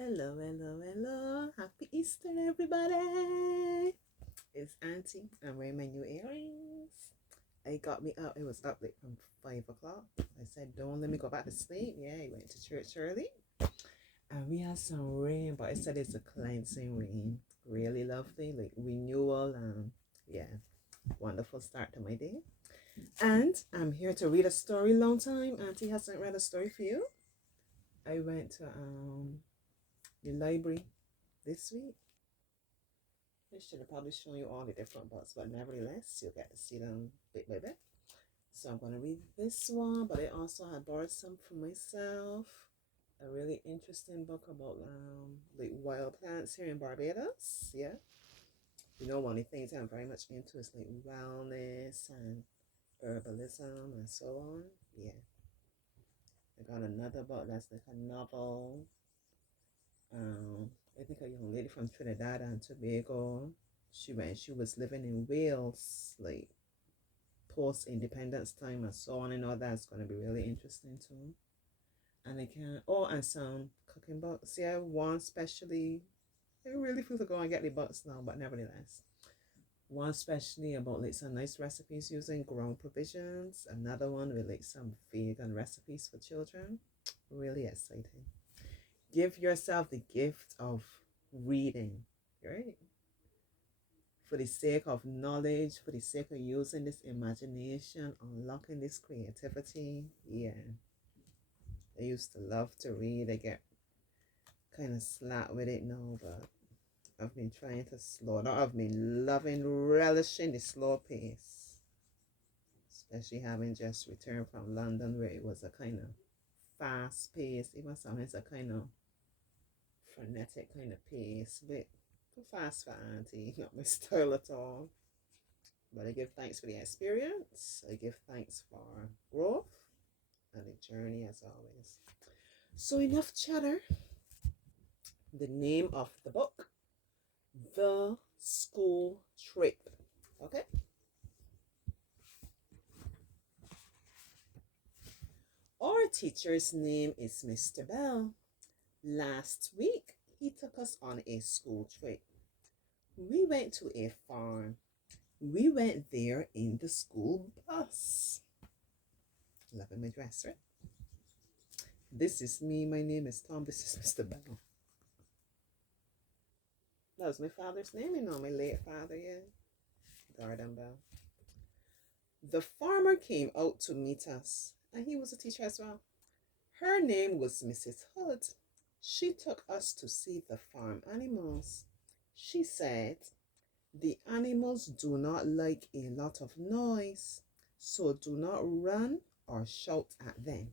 Hello, hello, hello. Happy Easter, everybody. It's Auntie. I'm wearing my new earrings. It got me up. It was up like from 5 o'clock. I said, don't let me go back to sleep. Yeah, I went to church early. And we had some rain, but I said it's a cleansing rain. Really lovely, like renewal. And yeah, wonderful start to my day. And I'm here to read a story. Long time Auntie hasn't read a story for you. I went to the library this week. I should have probably shown you all the different books, but nevertheless, you'll get to see them bit by bit. So I'm going to read this one, but I also had borrowed some for myself. A really interesting book about like wild plants here in Barbados. Yeah, one of the things I'm very much into is like wellness and herbalism and so on. Yeah, I got another book that's like a novel. I think a young lady from Trinidad and Tobago. She was living in Wales, like post independence time and so on, and all that's gonna be really interesting too. And I can and some cooking books. Yeah, one specially I really feel to go and get the books now, but nevertheless. One especially about like some nice recipes using grown provisions. Another one with like some vegan recipes for children. Really exciting. Give yourself the gift of reading, right? For the sake of knowledge, for the sake of using this imagination, unlocking this creativity. Yeah, I used to love to read. I get kind of slack with it now, but I've been trying to slow down. I've been relishing the slow pace, especially having just returned from London where it was a kind of fast pace, even sometimes a kind of frenetic kind of pace, but too fast for Auntie, not my style at all. But I give thanks for the experience. I give thanks for growth and the journey as always. So enough chatter. The name of the book, The School Trip. Okay? Our teacher's name is Mr. Bell. Last week, he took us on a school trip. We went to a farm. We went there in the school bus. Loving my dress, right? This is me. My name is Tom. This is Mr. Bell. That was my father's name, my late father, yeah. Garden Bell. The farmer came out to meet us, and he was a teacher as well. Her name was Mrs. Hood. She took us to see the farm animals. She said, the animals do not like a lot of noise, so do not run or shout at them.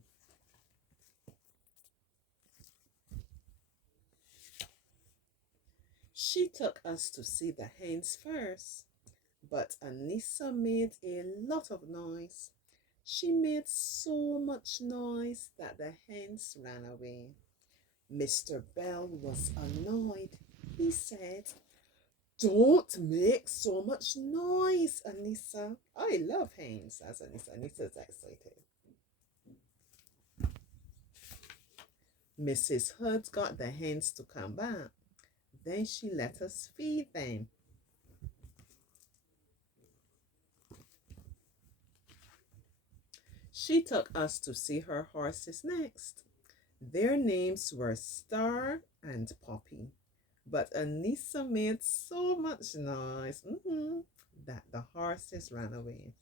She took us to see the hens first, but Anissa made a lot of noise. She made so much noise that the hens ran away. Mr. Bell was annoyed. He said, don't make so much noise, Anissa. I love hens, as Anissa. Anissa's excited. Mrs. Hood got the hens to come back. Then she let us feed them. She took us to see her horses next. Their names were Star and Poppy. But Anissa made so much noise that the horses ran away.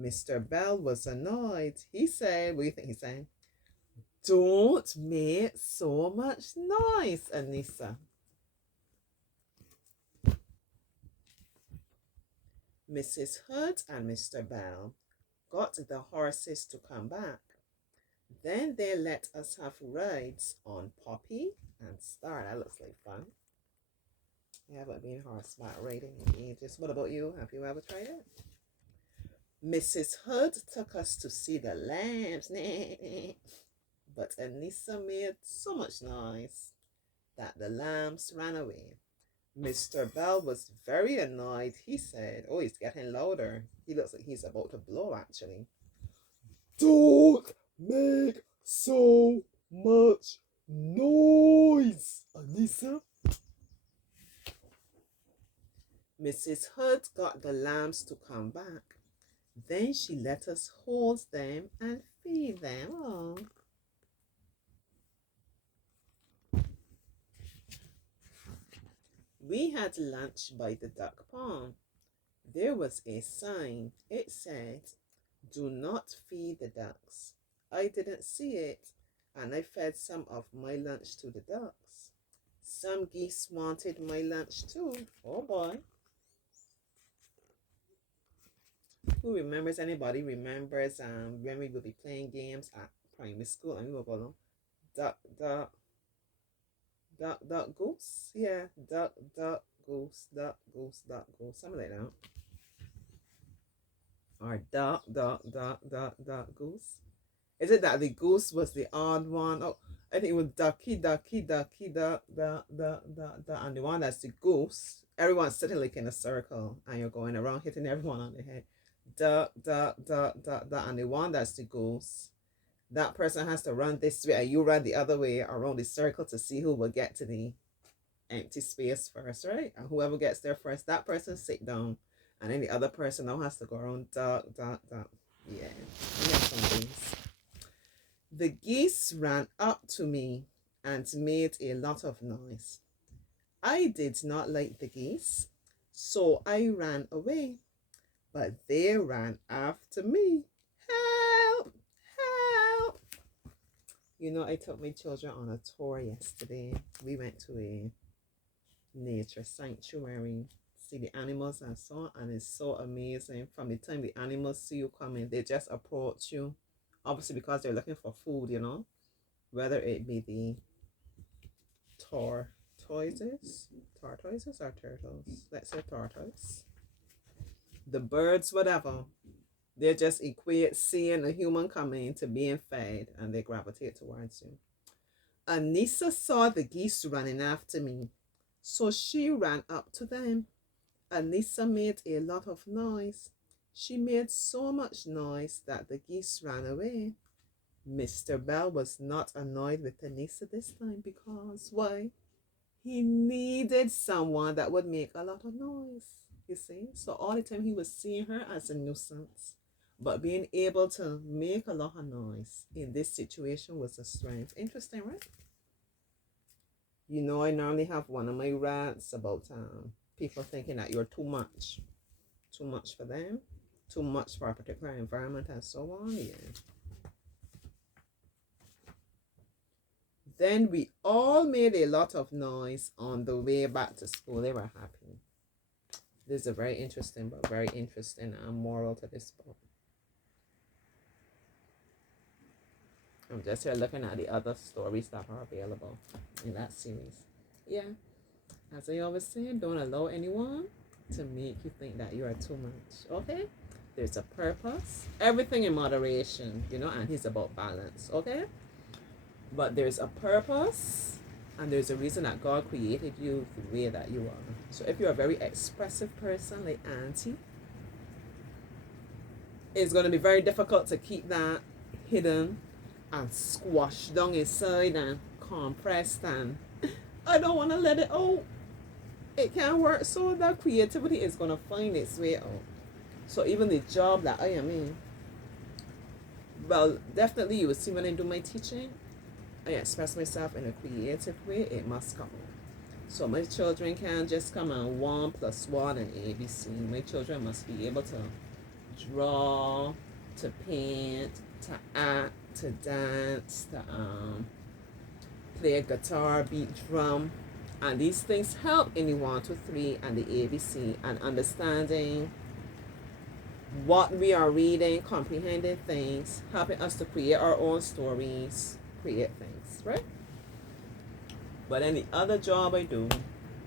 Mr. Bell was annoyed. He said, what do you think he said? Don't make so much noise, Anissa. Mrs. Hood and Mr. Bell got the horses to come back. Then they let us have rides on Poppy and Star. That looks like fun. I haven't been horseback riding in ages. What about you? Have you ever tried it? Mrs. Hood took us to see the lambs. But Anissa made so much noise that the lambs ran away. Mr. Bell was very annoyed. He said, oh, he's getting louder. He looks like he's about to blow, actually. Don't make so much noise. Anissa. Mrs. Hood got the lambs to come back. Then she let us hold them and feed them. Oh. We had lunch by the duck pond. There was a sign. It said, "Do not feed the ducks." I didn't see it, and I fed some of my lunch to the ducks. Some geese wanted my lunch too. Oh boy. Who remembers, anybody remembers when we would be playing games at primary school and we would go duck, duck, duck, duck, goose? Yeah, duck, duck, goose, duck, goose, duck, goose, something like that. Or duck, duck, duck, duck, duck, goose. Is it that the goose was the odd one? Oh, I think it was ducky, ducky, ducky, duck, duck, duck, duck, duck. And the one that's the goose, everyone's sitting like in a circle and you're going around hitting everyone on the head. Duck, duck, duck, duck, duck. And the one that's the goose, that person has to run this way and you run the other way around the circle to see who will get to the empty space first, right? And whoever gets there first, that person sit down. And then the other person now has to go around duck, duck, duck. Yeah, we have some things. The geese ran up to me and made a lot of noise. I did not like the geese, so I ran away. But they ran after me. Help! Help! You know, I took my children on a tour yesterday. We went to a nature sanctuary, see the animals and so on, and it's so amazing. From the time the animals see you coming, they just approach you. Obviously, because they're looking for food, you know, whether it be the tortoises or turtles. Let's say tortoise. The birds, whatever. They just equate seeing a human coming to being fed and they gravitate towards you. Anissa saw the geese running after me, so she ran up to them. Anissa made a lot of noise. She made so much noise that the geese ran away. Mr. Bell was not annoyed with Anissa this time because, why? He needed someone that would make a lot of noise, you see? So all the time he was seeing her as a nuisance. But being able to make a lot of noise in this situation was a strength. Interesting, right? You know, I normally have one of my rants about people thinking that you're too much. Too much for them. Too much for a particular environment and so on. Yeah. Then we all made a lot of noise on the way back to school. They were happy. This is a very interesting but very interesting moral to this book. I'm just here looking at the other stories that are available in that series. Yeah. As I always say, don't allow anyone to make you think that you are too much. Okay? There's a purpose. Everything in moderation, you know, and he's about balance. Okay? But there's a purpose and there's a reason that God created you the way that you are. So if you're a very expressive person like Auntie, it's going to be very difficult to keep that hidden and squashed down inside and compressed and I don't want to let it out. It can't work. So that creativity is going to find its way out. So even the job that I am in, well, definitely you will see when I do my teaching, I express myself in a creative way. It must come out. So my children can't just come on 1 + 1 and ABC. My children must be able to draw, to paint, to act, to dance, to play a guitar, beat drum. And these things help in the 1, 2, 3 and the ABC and understanding what we are reading, comprehending things, helping us to create our own stories, create things, right? But any other job I do,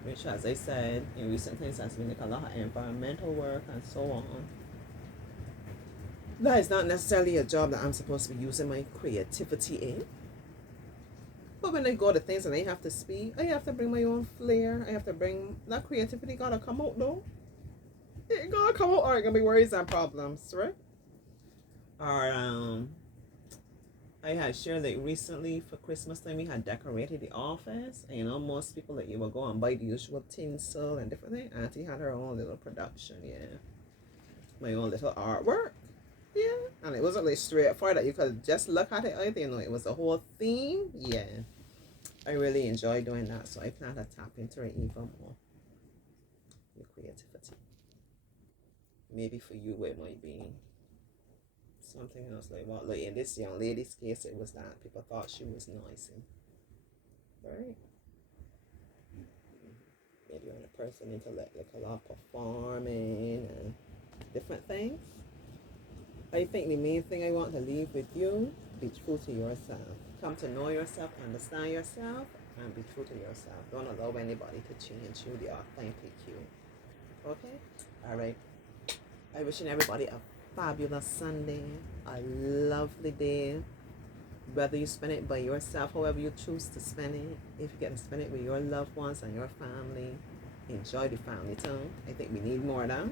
which as I said in recent times has been like a lot of environmental work and so on, that is not necessarily a job that I'm supposed to be using my creativity in. But when I go to things and I have to speak, I have to bring my own flair. I have to bring that creativity. Gotta come out though. It gotta come out or it's gonna be worries and problems, right? Or I had shared like recently for Christmas time we had decorated the office, and you know most people that you will go and buy the usual tinsel and different things. Auntie had her own little production, yeah, my own little artwork, yeah, and it wasn't like straightforward that you could just look at it either. You know, it was a whole theme, yeah. I really enjoy doing that, so I plan to tap into it even more. Your creativity. Maybe for you it might be something else like what, like in this young lady's case, it was that people thought she was noisy, right? Maybe when a person into like a lot of performing and different things. I think the main thing I want to leave with you: be true to yourself. Come to know yourself, understand yourself, and be true to yourself. Don't allow anybody to change you, the authentic you. Okay? Alright. I wishing everybody a fabulous Sunday, a lovely day. Whether you spend it by yourself, however you choose to spend it, if you get to spend it with your loved ones and your family, enjoy the family time. I think we need more of that.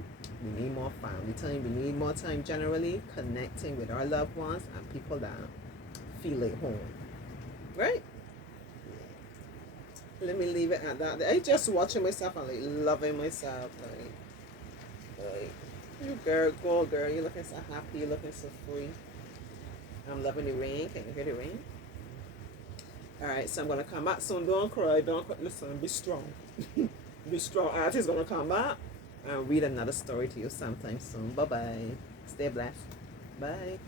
We need more family time. We need more time generally connecting with our loved ones and people that feel like home. Right? Let me leave it at that. I just watching myself and like loving myself. Like you girl, go girl, you're looking so happy, you're looking so free. I'm loving the rain. Can you hear the rain? Alright, so I'm gonna come back soon. Don't cry, don't cry. Listen, be strong. Be strong. Auntie's gonna come back and read another story to you sometime soon. Bye bye. Stay blessed. Bye.